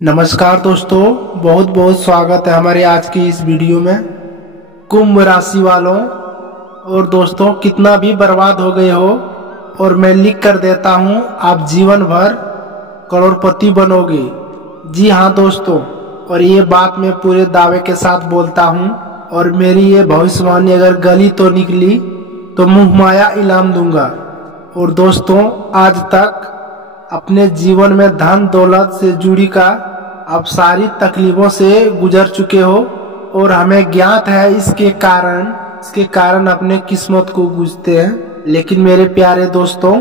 नमस्कार दोस्तों, बहुत बहुत स्वागत है हमारे आज की इस वीडियो में। कुंभ राशि वालों और दोस्तों, कितना भी बर्बाद हो गए हो और मैं लिख कर देता हूँ, आप जीवन भर करोड़पति बनोगे। जी हाँ दोस्तों, और ये बात मैं पूरे दावे के साथ बोलता हूँ। और मेरी ये भविष्यवाणी अगर गली तो निकली तो मुँह माया इनाम दूंगा। और दोस्तों, आज तक अपने जीवन में धन दौलत से जुड़ी का अब सारी तकलीफों से गुजर चुके हो और हमें ज्ञात है इसके कारण अपने किस्मत को गूंजते हैं। लेकिन मेरे प्यारे दोस्तों,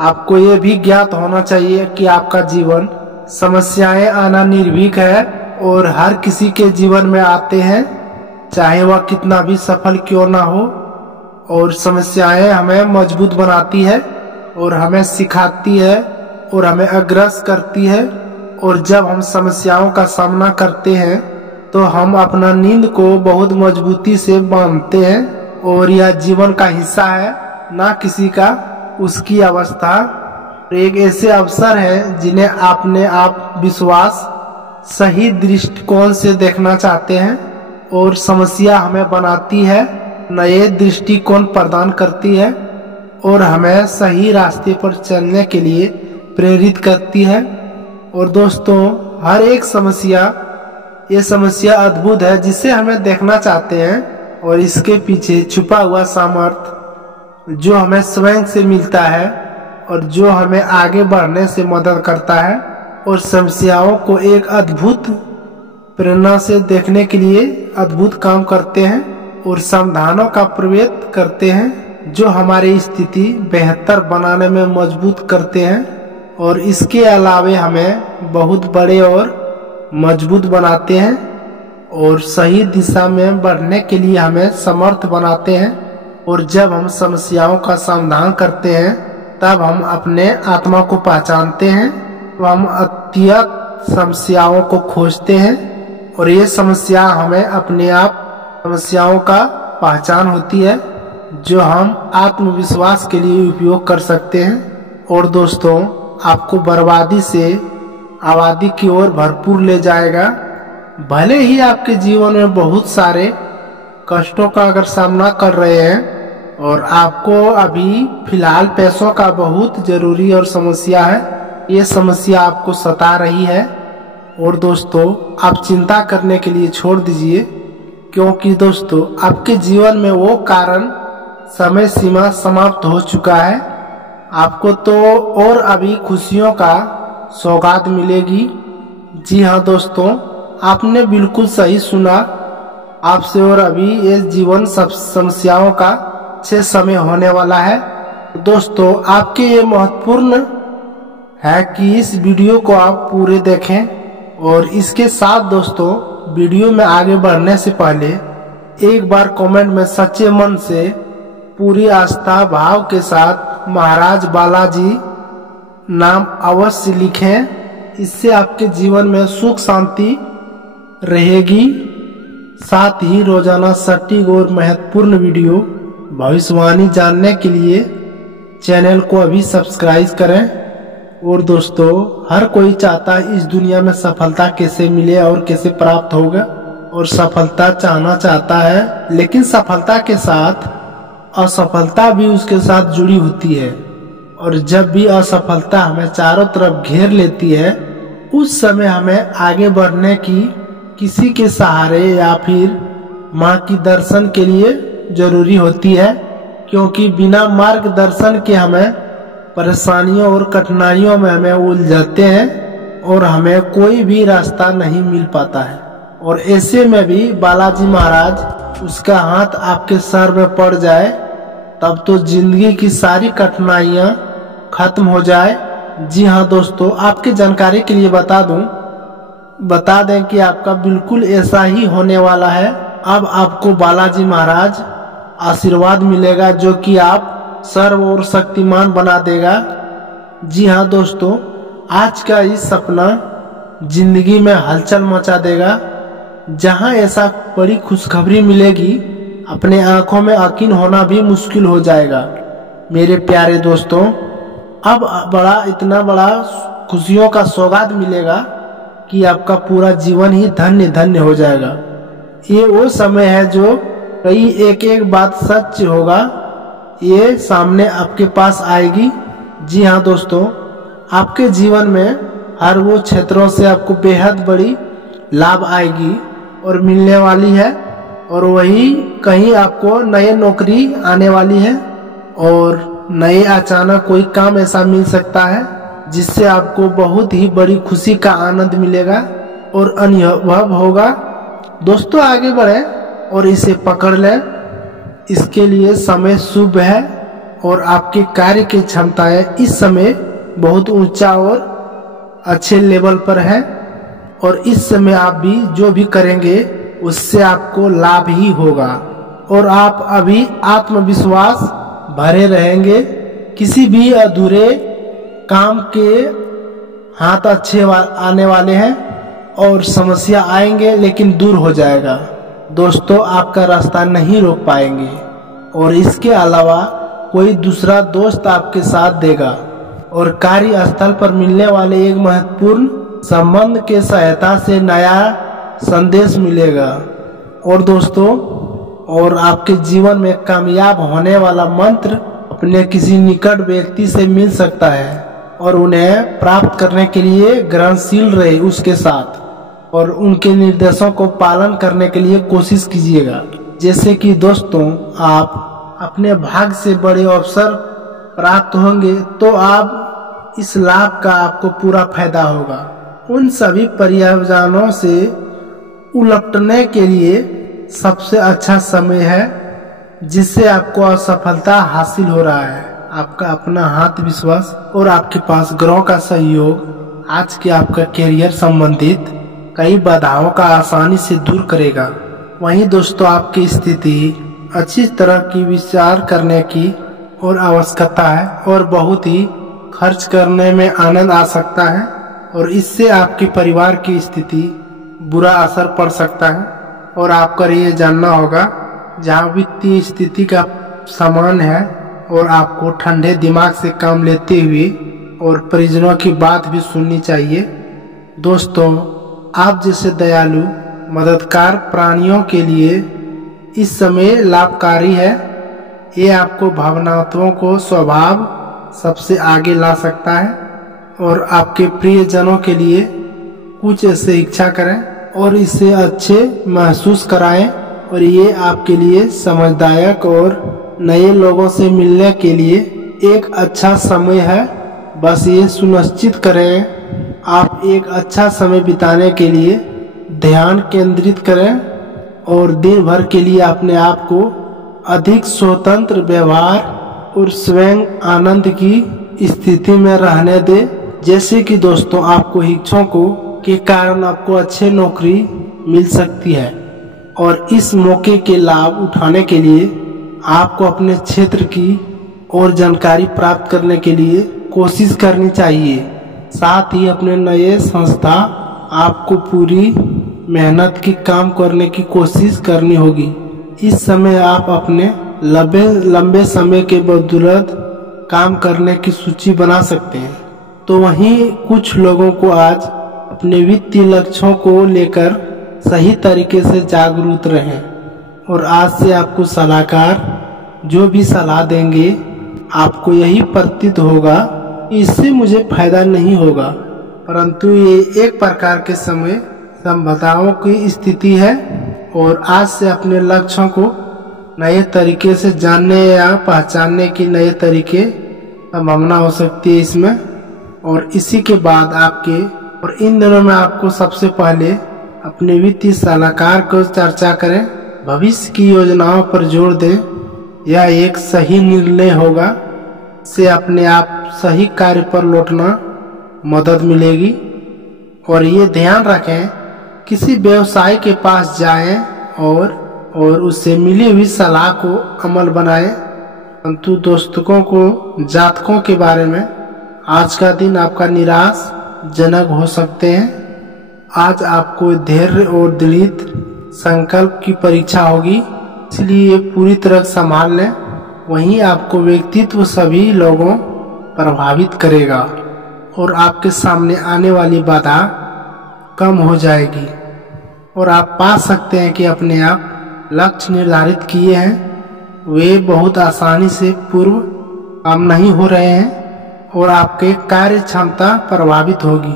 आपको ये भी ज्ञात होना चाहिए कि आपका जीवन समस्याएं आना निर्भीक है और हर किसी के जीवन में आते हैं, चाहे वह कितना भी सफल क्यों ना हो। और समस्याएं हमें मजबूत बनाती है और हमें सिखाती है और हमें अग्रसर करती है। और जब हम समस्याओं का सामना करते हैं तो हम अपना नींद को बहुत मजबूती से बांधते हैं और यह जीवन का हिस्सा है, ना किसी का। उसकी अवस्था एक ऐसे अवसर है जिन्हें अपने आप विश्वास सही दृष्टिकोण से देखना चाहते हैं। और समस्या हमें बनाती है, नए दृष्टिकोण प्रदान करती है और हमें सही रास्ते पर चलने के लिए प्रेरित करती है। और दोस्तों, हर एक ये समस्या अद्भुत है जिसे हमें देखना चाहते हैं। और इसके पीछे छुपा हुआ सामर्थ्य जो हमें स्वयं से मिलता है और जो हमें आगे बढ़ने से मदद करता है। और समस्याओं को एक अद्भुत प्रेरणा से देखने के लिए अद्भुत काम करते हैं और समाधानों का प्रवेश करते हैं जो हमारी स्थिति बेहतर बनाने में मजबूत करते हैं। और इसके अलावे हमें बहुत बड़े और मजबूत बनाते हैं और सही दिशा में बढ़ने के लिए हमें समर्थ बनाते हैं। और जब हम समस्याओं का समाधान करते हैं तब हम अपने आत्मा को पहचानते हैं, तो हम अत्यंत समस्याओं को खोजते हैं। और ये समस्या हमें अपने आप समस्याओं का पहचान होती है जो हम आत्मविश्वास के लिए उपयोग कर सकते हैं। और दोस्तों, आपको बर्बादी से आबादी की ओर भरपूर ले जाएगा। भले ही आपके जीवन में बहुत सारे कष्टों का अगर सामना कर रहे हैं और आपको अभी फिलहाल पैसों का बहुत जरूरी और समस्या है, ये समस्या आपको सता रही है। और दोस्तों, आप चिंता करने के लिए छोड़ दीजिए, क्योंकि दोस्तों आपके जीवन में वो कारण समय सीमा समाप्त हो चुका है। आपको तो और अभी खुशियों का सौगात मिलेगी। जी हाँ दोस्तों, आपने बिल्कुल सही सुना। आपसे और अभी ये जीवन सब समस्याओं का अच्छे समय होने वाला है। दोस्तों, आपके ये महत्वपूर्ण है कि इस वीडियो को आप पूरे देखें। और इसके साथ दोस्तों, वीडियो में आगे बढ़ने से पहले एक बार कमेंट में सच्चे मन से पूरी आस्था भाव के साथ महाराज बालाजी नाम अवश्य लिखें। इससे आपके जीवन में सुख शांति रहेगी। साथ ही रोजाना सटीक और महत्वपूर्ण वीडियो भविष्यवाणी जानने के लिए चैनल को अभी सब्सक्राइब करें। और दोस्तों, हर कोई चाहता है इस दुनिया में सफलता कैसे मिले और कैसे प्राप्त होगा, और सफलता चाहना चाहता है, लेकिन सफलता के साथ असफलता भी उसके साथ जुड़ी होती है। और जब भी असफलता हमें चारों तरफ घेर लेती है, उस समय हमें आगे बढ़ने की किसी के सहारे या फिर माँ की दर्शन के लिए जरूरी होती है। क्योंकि बिना मार्गदर्शन के हमें परेशानियों और कठिनाइयों में हमें उलझते हैं और हमें कोई भी रास्ता नहीं मिल पाता है। और ऐसे में भी बालाजी महाराज उसका हाथ आपके सर में पड़ जाए तब तो जिंदगी की सारी कठिनाइयां खत्म हो जाए। जी हाँ दोस्तों, आपकी जानकारी के लिए बता दें कि आपका बिल्कुल ऐसा ही होने वाला है। अब आपको बालाजी महाराज आशीर्वाद मिलेगा जो कि आप सर्व और शक्तिमान बना देगा। जी हाँ दोस्तों, आज का इस सपना जिंदगी में हलचल मचा देगा। जहां ऐसा बड़ी खुशखबरी मिलेगी, अपने आंखों में यकीन होना भी मुश्किल हो जाएगा। मेरे प्यारे दोस्तों, अब इतना बड़ा खुशियों का सौगात मिलेगा कि आपका पूरा जीवन ही धन्य धन्य हो जाएगा। ये वो समय है जो कई एक एक बात सच होगा, ये सामने आपके पास आएगी। जी हाँ दोस्तों, आपके जीवन में हर वो क्षेत्रों से आपको बेहद बड़ी लाभ आएगी और मिलने वाली है, और वही कहीं आपको नई नौकरी आने वाली है और नए अचानक कोई काम ऐसा मिल सकता है जिससे आपको बहुत ही बड़ी खुशी का आनंद मिलेगा और अनुभव होगा। दोस्तों आगे बढ़े और इसे पकड़ लें। इसके लिए समय शुभ है और आपके कार्य की क्षमताएं इस समय बहुत ऊंचा और अच्छे लेवल पर है, और इस समय आप भी जो भी करेंगे उससे आपको लाभ ही होगा और आप अभी आत्मविश्वास भरे रहेंगे। किसी भी अधूरे काम के हाथ अच्छे आने वाले हैं और समस्या आएंगे लेकिन दूर हो जाएगा। दोस्तों आपका रास्ता नहीं रोक पाएंगे और इसके अलावा कोई दूसरा दोस्त आपके साथ देगा और कार्यस्थल पर मिलने वाले एक महत्वपूर्ण संबंध के सहायता से नया संदेश मिलेगा। और दोस्तों और आपके जीवन में कामयाब होने वाला मंत्र अपने किसी निकट व्यक्ति से मिल सकता है और उन्हें प्राप्त करने के लिए ग्रहणशील रहे उसके साथ और उनके निर्देशों को पालन करने के लिए कोशिश कीजिएगा। जैसे कि दोस्तों आप अपने भाग्य से बड़े अवसर प्राप्त होंगे तो आप इस लाभ का आपको पूरा फायदा होगा। उन सभी परियोजनाओं से उलटने के लिए सबसे अच्छा समय है जिससे आपको असफलता हासिल हो रहा है। आपका अपना आत्मविश्वास और आपके पास ग्रहों का सहयोग आज के आपका करियर संबंधित कई बाधाओं का आसानी से दूर करेगा। वहीं दोस्तों आपकी स्थिति अच्छी तरह की विचार करने की और आवश्यकता है और बहुत ही खर्च करने में आनंद आ सकता है और इससे आपके परिवार की स्थिति बुरा असर पड़ सकता है। और आपको ये जानना होगा जहाँ वित्तीय स्थिति का सामान है और आपको ठंडे दिमाग से काम लेते हुए और परिजनों की बात भी सुननी चाहिए। दोस्तों आप जैसे दयालु मददगार प्राणियों के लिए इस समय लाभकारी है। ये आपको भावनात्मों को स्वभाव सबसे आगे ला सकता है और आपके प्रियजनों के लिए कुछ ऐसे इच्छा करें और इसे अच्छे महसूस कराएं और ये आपके लिए समझदायक और नए लोगों से मिलने के लिए एक अच्छा समय है। बस ये सुनिश्चित करें आप एक अच्छा समय बिताने के लिए ध्यान केंद्रित करें और दिन भर के लिए अपने आप को अधिक स्वतंत्र व्यवहार और स्वयं आनंद की स्थिति में रहने दें। जैसे कि दोस्तों आपको इच्छाओं को के कारण आपको अच्छी नौकरी मिल सकती है और इस मौके के लाभ उठाने के लिए आपको अपने क्षेत्र की और जानकारी प्राप्त करने के लिए कोशिश करनी चाहिए। साथ ही अपने नए संस्था आपको पूरी मेहनत की काम करने की कोशिश करनी होगी। इस समय आप अपने लंबे समय के बदौलत काम करने की सूची बना सकते हैं। तो वहीं कुछ लोगों को आज अपने वित्तीय लक्ष्यों को लेकर सही तरीके से जागरूक रहें और आज से आपको सलाहकार जो भी सलाह देंगे आपको यही प्रतीत होगा इससे मुझे फायदा नहीं होगा, परंतु ये एक प्रकार के समय संभावनाओं की स्थिति है और आज से अपने लक्ष्यों को नए तरीके से जानने या पहचानने की नए तरीके संभावना हो सकती है इसमें। और इसी के बाद आपके और इन दिनों में आपको सबसे पहले अपने वित्तीय सलाहकार को चर्चा करें, भविष्य की योजनाओं पर जोर दें। यह एक सही निर्णय होगा, से अपने आप सही कार्य पर लौटना मदद मिलेगी। और ये ध्यान रखें किसी व्यवसाय के पास जाएं और उससे मिली हुई सलाह को अमल बनाएं। परंतु दोस्तों को जातकों के बारे में आज का दिन आपका निराशजनक हो सकते हैं। आज आपको धैर्य और दृढ़ संकल्प की परीक्षा होगी, इसलिए पूरी तरह संभाल लें। वहीं आपको व्यक्तित्व सभी लोगों प्रभावित करेगा और आपके सामने आने वाली बाधा कम हो जाएगी और आप पा सकते हैं कि अपने आप लक्ष्य निर्धारित किए हैं वे बहुत आसानी से पूर्व काम नहीं हो रहे हैं और आपके कार्य क्षमता प्रभावित होगी।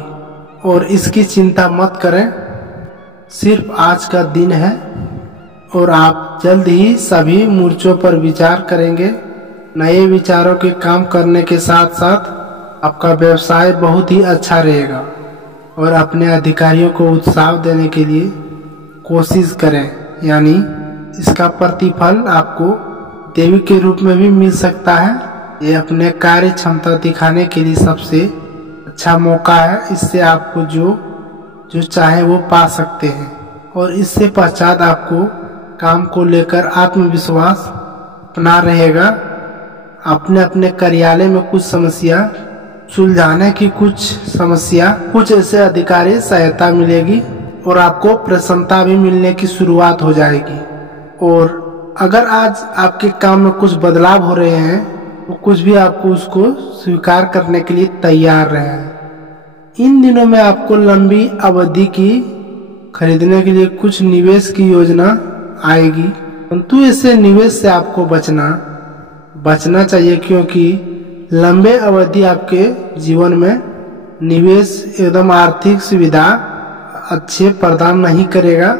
और इसकी चिंता मत करें, सिर्फ आज का दिन है और आप जल्द ही सभी मोर्चों पर विचार करेंगे। नए विचारों के काम करने के साथ साथ आपका व्यवसाय बहुत ही अच्छा रहेगा और अपने अधिकारियों को उत्साह देने के लिए कोशिश करें, यानी इसका प्रतिफल आपको देवी के रूप में भी मिल सकता है। ये अपने कार्य क्षमता दिखाने के लिए सबसे अच्छा मौका है। इससे आपको जो चाहे वो पा सकते हैं और इससे पश्चात आपको काम को लेकर आत्मविश्वास अपना रहेगा। अपने अपने कार्यालय में कुछ समस्या सुलझाने की कुछ ऐसे अधिकारी सहायता मिलेगी और आपको प्रसन्नता भी मिलने की शुरुआत हो जाएगी। और अगर आज आपके काम में कुछ बदलाव हो रहे हैं तो कुछ भी आपको उसको स्वीकार करने के लिए तैयार रहें। इन दिनों में आपको लंबी अवधि की खरीदने के लिए कुछ निवेश की योजना आएगी, परंतु ऐसे निवेश से आपको बचना चाहिए, क्योंकि लंबे अवधि आपके जीवन में निवेश एकदम आर्थिक सुविधा अच्छे प्रदान नहीं करेगा।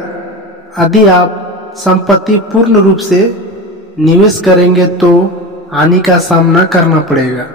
यदि आप संपत्ति पूर्ण रूप से निवेश करेंगे तो हानि का सामना करना पड़ेगा।